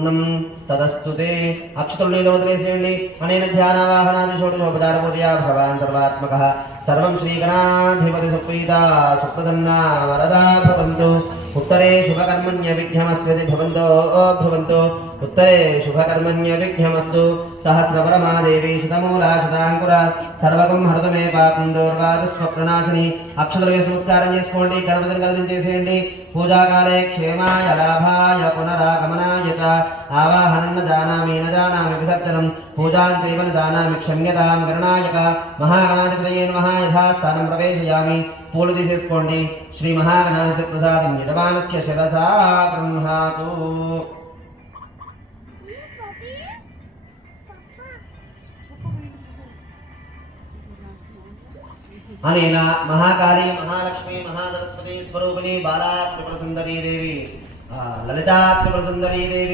पूर्णं तदस्तुते अक्षतुल्येन वदनेसेण्डि अनेन ध्यानावाहनादि षोडशोपचारपूजया भगवान् सर्वात्मकः सर्वं श्रीगणाधिपति सुप्रीता सुप्रसन्ना वरदा भवन्तु उत्तरे शुभकर्मण्य विघ्नमस्ति भवन्तो उत्तरे शुभकर्मण्य विघ्नमस्तु सहस्रपरमा देवी शतमूला शतांकुरा सर्वगं हरतमे पापं दौर्वाद स्वप्ननाशिनी अक्षतुल्य संस्कारं చేసుకోండి గణపతిని కదిలించేసేయండి పూజాకాలే క్షేమాయ లాభాయ పునరాగమనాయ చ ఆవాహనం న జానామి విసర్జనం పూజాం చైవ న జానామి క్షమ్యతాం గణనాయక మహాగణాధిపతయే నమః యథాస్థానం ప్రవేశయామి పూలు తీసేసుకోండి శ్రీ మహాగణాధిపతి ప్రసాదం యజమానస్య శిరసా గృహ్ణాతు अनेन महाकाली महालक्ष्मी महाधनस्पति स्वरूपिणी बाला त्रिपुर सुंदरी देवी ललिता त्रिपुर सुंदरी देवी